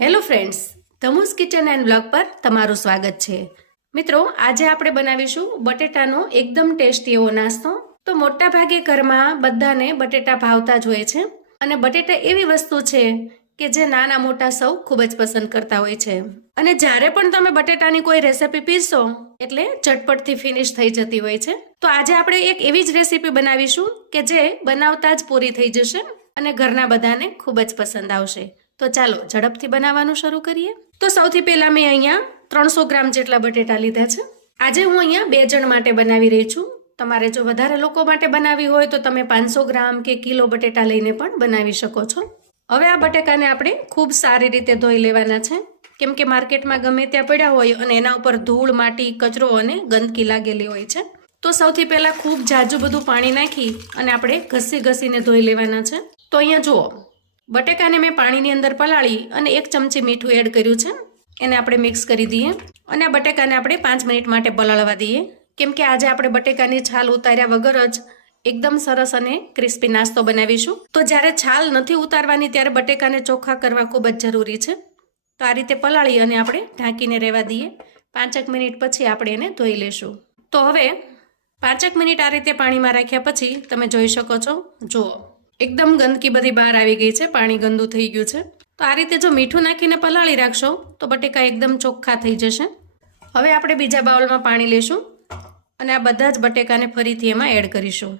Hello friends, Dhamus kitchen and blog પર તમારું સ્વાગત છે. મિત્રો, આજે આપણે બનાવીશું બટેટાનો એકદમ ટેસ્ટી એવો નાસ્તો. તો મોટા ભાગે ઘરમાં બધાને બટેટા ભાવતા જ હોય છે અને બટેટા એવી વસ્તુ છે કે જે નાના મોટા સૌ ખૂબ જ પસંદ કરતા હોય છે. અને જ્યારે પણ તમે બટેટાની કોઈ રેસિપી પીશો એટલે ઝટપટથી ફિનિશ થઈ જતી હોય છે. તો આજે આપણે એક એવી જ રેસિપી બનાવીશું કે જે બનાવતા જ પૂરી થઈ જશે અને ઘરના બધાને ખૂબ જ પસંદ આવશે. તો ચાલો ઝડપથી બનાવવાનું શરૂ કરીએ. તો સૌથી પહેલા મેં અહીંયા 300 ગ્રામ જેટલા બટેટા લીધા છે. આજે હું અહીંયા 2 જણ માટે બનાવી રહી છું. તમારે જો વધારે લોકો માટે બનાવવી હોય તો તમે 500 ગ્રામ કે કિલો બટેટા લઈને પણ બનાવી શકો છો. હવે આ બટેકાને આપણે ખૂબ સારી રીતે ધોઈ લેવાના છે, કેમ કે માર્કેટમાં ગમે ત્યાં પડ્યા હોય અને એના ઉપર ધૂળ, માટી, કચરો અને ગંદકી લાગેલી હોય છે. તો સૌથી પહેલા ખૂબ ઝાઝું બધું પાણી નાખી અને આપણે ઘસીને ધોઈ લેવાના છે. તો અહીંયા જુઓ, બટેકાને મેં પાણીની અંદર પલાળી અને 1 ચમચી મીઠું એડ કર્યું છે. એને આપણે મિક્સ કરી દઈએ અને આ બટેકાને આપણે 5 મિનિટ માટે પલાળવા દઈએ, કેમ કે આજે આપણે બટેકાની છાલ ઉતાર્યા વગર જ એકદમ સરસ અને ક્રિસ્પી નાસ્તો બનાવીશું. તો જ્યારે છાલ નથી ઉતારવાની ત્યારે બટેકાને ચોખ્ખા કરવા ખૂબ જ જરૂરી છે. તો આ રીતે પલાળી અને આપણે ઢાંકીને રહેવા દઈએ. 5 મિનિટ પછી આપણે એને ધોઈ લેશું. તો હવે 5 મિનિટ આ રીતે પાણીમાં રાખ્યા પછી તમે જોઈ શકો છો, જુઓ એકદમ ગંદકી બધી બહાર આવી ગઈ છે, પાણી ગંદુ થઈ ગયું છે. તો આ રીતે જો મીઠું નાખીને પલાળી રાખશો તો બટેકા એકદમ ચોખ્ખા થઈ જશે. હવે આપણે બીજા બાઉલમાં પાણી લેશું અને આ બધા જ બટેકાને ફરીથી એમાં એડ કરીશું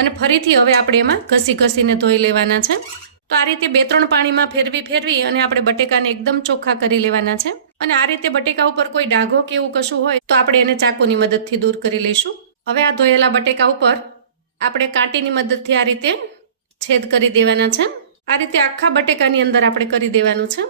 અને ફરીથી હવે આપણે એમાં ઘસીને ધોઈ લેવાના છે. તો આ રીતે 2-3 પાણીમાં ફેરવી અને આપણે બટેકાને એકદમ ચોખ્ખા કરી લેવાના છે. અને આ રીતે બટેકા ઉપર કોઈ ડાઘો કે એવું કશું હોય તો આપણે એને ચાકુની મદદથી દૂર કરી લઈશું. હવે આ ધોયેલા બટેકા ઉપર આપણે કાંટીની મદદથી આ રીતે છેદ કરી દેવાના છે. આ રીતે આખા બટેકાની અંદર આપણે કરી દેવાનું છે,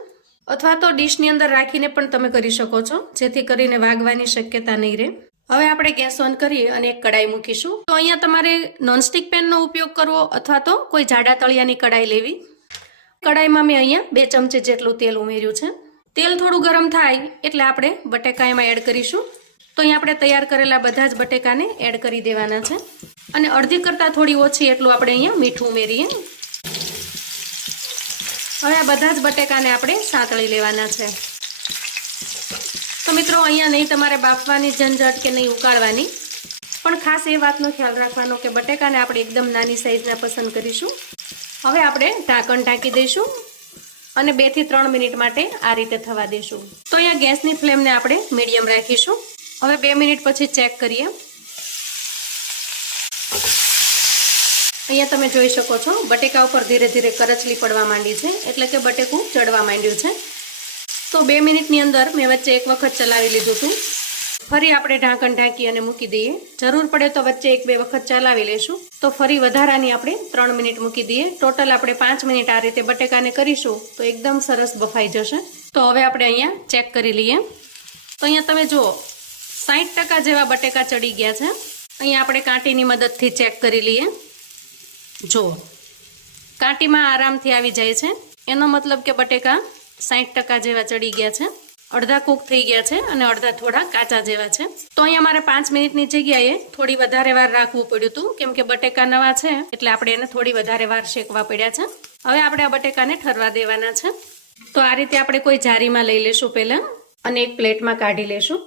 અથવા તો ડીશની અંદર રાખીને પણ તમે કરી શકો છો, જેથી કરીને વાગવાની શક્યતા નહીં રહે. હવે આપણે ગેસ ઓન કરી અને એક કડાઈ મૂકીશું. તો અહીંયા તમારે નોનસ્ટિક પેનનો ઉપયોગ કરવો અથવા તો કોઈ જાડા તળિયાની કડાઈ લેવી. કડાઈમાં મેં અહીંયા 2 ચમચી જેટલું તેલ ઉમેર્યું છે. તેલ થોડું ગરમ થાય એટલે આપણે બટેકા એમાં એડ કરીશું. તો અહીંયા આપણે તૈયાર કરેલા બધા જ બટેકાને એડ કરી દેવાના છે અને અડધી કરતાં થોડી ઓછી એટલું આપણે અહીંયા મીઠું ઉમેરીએ. હવે આ બધા જ બટેકાને આપણે સાંતળી લેવાના છે. તો મિત્રો, અહીંયા નહીં તમારે બાફવાની ઝંઝટ કે નહીં ઉકાળવાની, પણ ખાસ એ વાતનો ખ્યાલ રાખવાનો કે બટેકાને આપણે એકદમ નાની સાઈઝના પસંદ કરીશું. હવે આપણે ઢાંકણ ઢાંકી દઈશું અને 2 થી 3 મિનિટ માટે આ રીતે થવા દઈશું. તો અહીંયા ગેસની ફ્લેમને આપણે મીડિયમ રાખીશું. હવે 2 મિનિટ પછી ચેક કરીએ. અહીંયા તમે જોઈ શકો છો, બટેકા ઉપર ધીરે ધીરે કરચલી પડવા માંડી છે, એટલે કે બટેકું ચડવા માંડ્યું છે. તો 2 મિનિટની અંદર મેં વચ્ચે એક વખત ચલાવી લીધું હતું. ફરી આપણે ઢાંકણ ઢાંકી અને મૂકી દઈએ. જરૂર પડે તો વચ્ચે 1-2 વખત ચલાવી લેશું. તો ફરી વધારાની આપણે 3 મિનિટ મૂકી દઈએ. ટોટલ આપણે 5 મિનિટ આ રીતે બટેકાને કરીશું તો એકદમ સરસ બફાઈ જશે. તો હવે આપણે અહીંયા ચેક કરી લઈએ. તો અહીંયા તમે જુઓ, 60% જેવા બટેકા ચડી ગયા છે. અહીંયા આપણે કાંટીની મદદથી ચેક કરી લઈએ. જુઓ, કાંટીમાં આરામથી આવી જાય છે, એનો મતલબ કે બટેકા 60% જેવા ચડી ગયા છે. અડધા કૂક થઈ ગયા છે અને અડધા થોડા કાચા જેવા છે. તો અહીંયા મારે 5 મિનિટની જગ્યાએ થોડી વધારે વાર રાખવું પડ્યું હતું, કેમ કે બટેકા નવા છે એટલે આપણે એને થોડી વધારે વાર શેકવા પડ્યા છે. હવે આપણે આ બટેકાને ઠરવા દેવાના છે. તો આ રીતે આપણે કોઈ જારીમાં લઈ લેશું પહેલાં અને એક પ્લેટમાં કાઢી લેશું,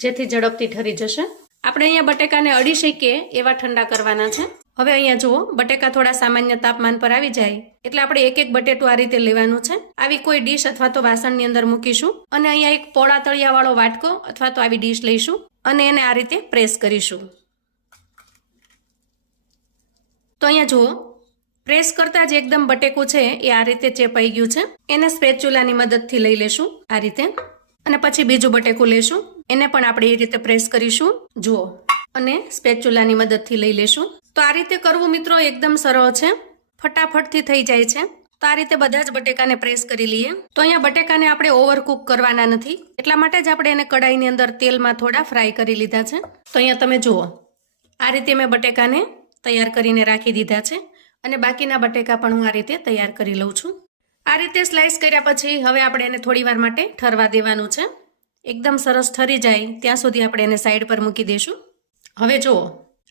જેથી ઝડપથી ઠરી જશે. આપણે અહીંયા બટેકાને અડી શકીએ એવા ઠંડા કરવાના છે. હવે અહીંયા જુઓ, બટેકા થોડા સામાન્ય તાપમાન પર આવી જાય એટલે આપણે એક બટેટું આ રીતે લેવાનું છે. આવી કોઈ ડીશ અથવા તો વાસણની અંદર મૂકીશું અને અહીંયા એક પોળા તળિયાવાળો વાટકો અથવા તો આવી ડીશ લઈશું અને એને આ રીતે પ્રેસ કરીશું. તો અહીંયા જુઓ, પ્રેસ કરતાં જ એકદમ બટેકું છે એ આ રીતે ચેપાઈ ગયું છે. એને સ્પેચ્યુલાની મદદથી લઈ લેશું આ રીતે, અને પછી બીજું બટેકું લેશું, એને પણ આપણે એ રીતે પ્રેસ કરીશું, જુઓ, અને સ્પેચ્યુલાની મદદથી લઈ લેશું. તો આ રીતે કરવું મિત્રો એકદમ સરળ છે, ફટાફટથી થઈ જાય છે. તો આ રીતે બધા જ બટેકાને પ્રેસ કરી લઈએ. તો અહીંયા બટેકાને આપણે ઓવરકુક કરવાના નથી, એટલા માટે જ આપણે એને કડાઈની અંદર તેલમાં થોડા ફ્રાય કરી લીધા છે. તો અહીંયા તમે જુઓ, આ રીતે મેં બટેકાને તૈયાર કરીને રાખી દીધા છે અને બાકીના બટેકા પણ હું આ રીતે તૈયાર કરી લઉં છું. આ રીતે સ્લાઇસ કર્યા પછી હવે આપણે એને થોડી વાર માટે ઠરવા દેવાનું છે. એકદમ સરસ ઠરી જાય ત્યાં સુધી આપણે એને સાઈડ પર મૂકી દઈશું. હવે જુઓ,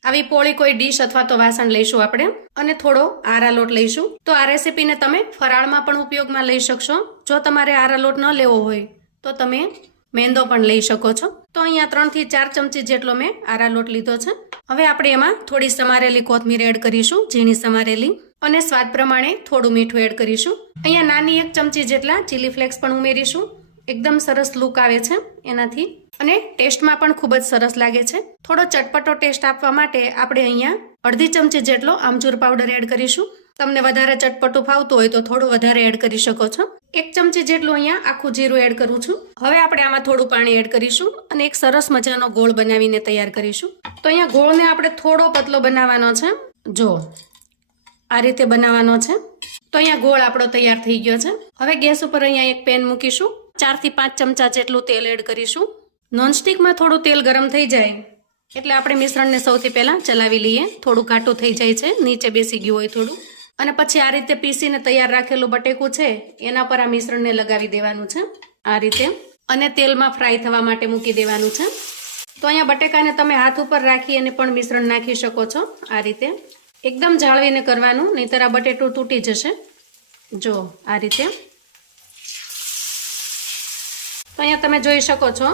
આવી પોળી કોઈ ડીશ અથવા તો વાસણ લઈશું આપણે અને થોડો આરા લોટ લઈશું. તો આ રેસીપીને તમે ફરાળમાં પણ ઉપયોગમાં લઈ શકશો. જો તમારે આરા લોટ ન લેવો હોય તો તમે મેંદો પણ લઈ શકો છો. તો અહીંયા 3 થી 4 ચમચી જેટલો મેં આરા લોટ લીધો છે. હવે આપણે એમાં થોડી સમારેલી કોથમીર એડ કરીશું, ઝીણી સમારેલી, અને સ્વાદ પ્રમાણે થોડું મીઠું એડ કરીશું. અહીંયા નાની 1 ચમચી જેટલા ચીલી ફ્લેક્સ પણ ઉમેરીશું. એકદમ સરસ લુક આવે છે એનાથી અને ટેસ્ટમાં પણ ખૂબ જ સરસ લાગે છે. થોડો ચટપટો ટેસ્ટ આપવા માટે આપણે અહીંયા અડધી ચમચી જેટલો આમચૂર પાવડર એડ કરીશું. તમને વધારે ચટપટું ફાવતું હોય તો થોડું વધારે એડ કરી શકો છો. 1 ચમચી જેટલું અહીંયા આખું જીરું એડ કરું છું. હવે આપણે આમાં થોડું પાણી એડ કરીશું અને એક સરસ મજાનો ગોળ બનાવીને તૈયાર કરીશું. તો અહીંયા ગોળને આપણે થોડો પતલો બનાવવાનો છે. જો આ રીતે બનાવવાનો છે. તો અહીંયા ગોળ આપણો તૈયાર થઈ ગયો છે. હવે ગેસ ઉપર અહીંયા એક પેન મૂકીશું. 4 થી 5 ચમચા જેટલું તેલ એડ કરીશું. નોનસ્ટિકમાં થોડું તેલ ગરમ થઈ જાય એટલે આપણે મિશ્રણને સૌથી પહેલા ચલાવી લઈએ. થોડું ઘાટું થઈ જાય છે, નીચે બેસી ગયું હોય થોડું, અને પછી આ રીતે પીસીને તૈયાર રાખેલું બટેકું છે એના પર આ મિશ્રણને લગાવી દેવાનું છે આ રીતે, અને તેલમાં ફ્રાય થવા માટે મૂકી દેવાનું છે. તો અહીંયા બટેકાને તમે હાથ ઉપર રાખી અને પણ મિશ્રણ નાખી શકો છો. આ રીતે એકદમ જાળવીને કરવાનું, નહીંતર આ બટેટું તૂટી જશે. જો આ રીતે. તો અહીંયા તમે જોઈ શકો છો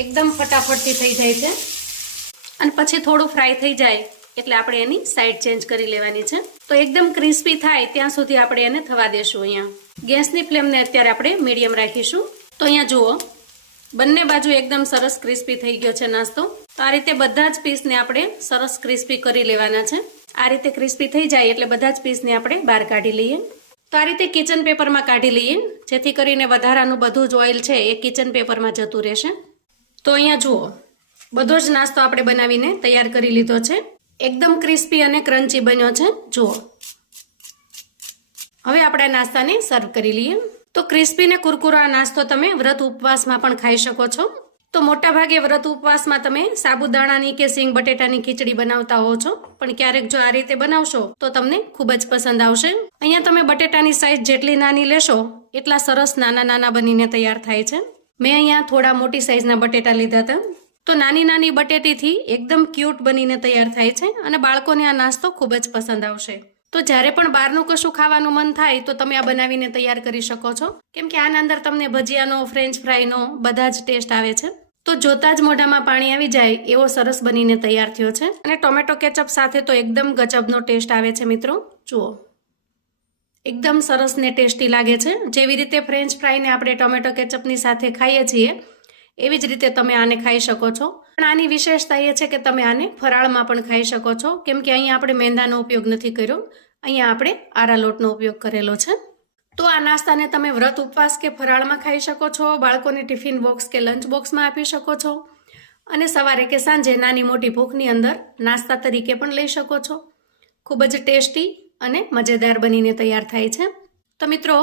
એકદમ ફટાફટથી થઈ જાય છે. અને પછી થોડું ફ્રાય થઈ જાય એટલે આપણે એની સાઈડ ચેન્જ કરી લેવાની છે. તો એકદમ ક્રિસ્પી થાય ત્યાં સુધી આપણે એને થવા દેશું. અહીંયા ગેસની ફ્લેમને અત્યારે આપણે મીડિયમ રાખીશું. તો અહીંયા જુઓ બંને બાજુ એકદમ સરસ ક્રિસ્પી થઈ ગયો છે નાસ્તો. તો આ રીતે બધા જ પીસને આપણે સરસ ક્રિસ્પી કરી લેવાના છે. આ રીતે ક્રિસ્પી થઈ જાય એટલે બધા જ પીસને આપણે બહાર કાઢી લઈએ. તો આ રીતે કિચન પેપરમાં કાઢી લઈએ, જેથી કરીને વધારાનું બધું જ ઓઇલ છે એ કિચન પેપરમાં જતું રહેશે. તો અહીંયા જુઓ બધો જ નાસ્તો આપણે બનાવીને તૈયાર કરી લીધો છે. એકદમ ક્રિસ્પી અને ક્રન્ચી બન્યો છે. જુઓ હવે આપણે નાસ્તાને સર્વ કરી લઈએ. તો ક્રિસ્પી ને કુરકુરો આ નાસ્તો તમે વ્રત ઉપવાસમાં પણ ખાઈ શકો છો. તો મોટા ભાગે વ્રત ઉપવાસમાં તમે સાબુદાણાની કે સિંગ બટેટાની ખીચડી બનાવતા હો છો, પણ ક્યારેક જો આ રીતે બનાવશો તો તમને ખૂબ જ પસંદ આવશે. અહીંયા તમે બટેટાની સાઈઝ જેટલી નાની લેશો એટલા સરસ નાના નાના બનીને તૈયાર થાય છે. મેં અહીંયા થોડા મોટી સાઈઝના બટેટા લીધા હતા. તો નાની નાની બટેટીથી એકદમ ક્યુટ બનીને તૈયાર થાય છે અને બાળકોને આ નાસ્તો ખૂબ જ પસંદ આવશે. તો જ્યારે પણ બહારનું કશું ખાવાનું મન થાય તો તમે આ બનાવીને તૈયાર કરી શકો છો, કેમ કે આના અંદર તમને ભજીયાનો, ફ્રેન્ચ ફ્રાયનો બધા જ ટેસ્ટ આવે છે. તો જોતા જ મોઢામાં પાણી આવી જાય એવો સરસ બનીને તૈયાર થયો છે. અને ટોમેટો કેચઅપ સાથે તો એકદમ ગજબનો ટેસ્ટ આવે છે મિત્રો. જુઓ એકદમ સરસ ને ટેસ્ટી લાગે છે. જેવી રીતે ફ્રેન્ચ ફ્રાયને આપણે ટોમેટો કેચઅપની સાથે ખાઈએ છીએ એવી જ રીતે તમે આને ખાઈ શકો છો. પણ આની વિશેષતા એ છે કે તમે આને ફરાળમાં પણ ખાઈ શકો છો, કેમ કે અહીંયા આપણે મેંદાનો ઉપયોગ નથી કર્યો, અહીંયા આપણે આરા લોટનો ઉપયોગ કરેલો છે. તો આ નાસ્તાને તમે વ્રત ઉપવાસ કે ફરાળમાં ખાઈ શકો છો, બાળકોને ટિફિન બોક્સ કે લંચ બોક્સમાં આપી શકો છો, અને સવારે કે સાંજે નાની મોટી ભૂખની અંદર નાસ્તા તરીકે પણ લઈ શકો છો. ખૂબ જ ટેસ્ટી અને મજેદાર બનીને તૈયાર થાય છે. તો મિત્રો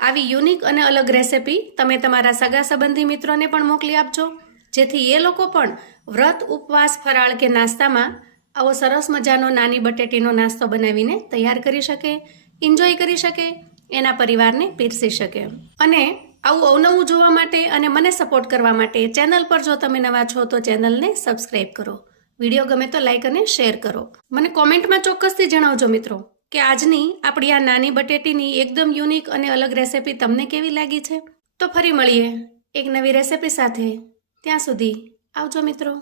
આવી યુનિક અને અલગ રેસિપી તમે તમારા સગા સંબંધી મિત્રોને પણ મોકલી આપજો, જેથી એ લોકો પણ વ્રત ઉપવાસ ફરાળ કે નાસ્તામાં આવો સરસ મજાનો નાની બટેટીનો નાસ્તો બનાવીને તૈયાર કરી શકે, એન્જોય કરી શકે, એના પરિવારને પીરસી શકે. અને આવું અવનવું જોવા માટે અને મને સપોર્ટ કરવા માટે ચેનલ પર જો તમે નવા છો તો ચેનલને સબસ્ક્રાઈબ કરો. વિડીયો ગમે તો લાઈક અને શેર કરો. મને કોમેન્ટમાં ચોક્કસથી જણાવજો મિત્રો કે આજની આપણી આ નાની બટેટીની એકદમ યુનિક અને અલગ રેસિપી તમને કેવી લાગી છે. તો ફરી મળીએ એક નવી રેસિપી સાથે. ત્યાં સુધી આવજો મિત્રો.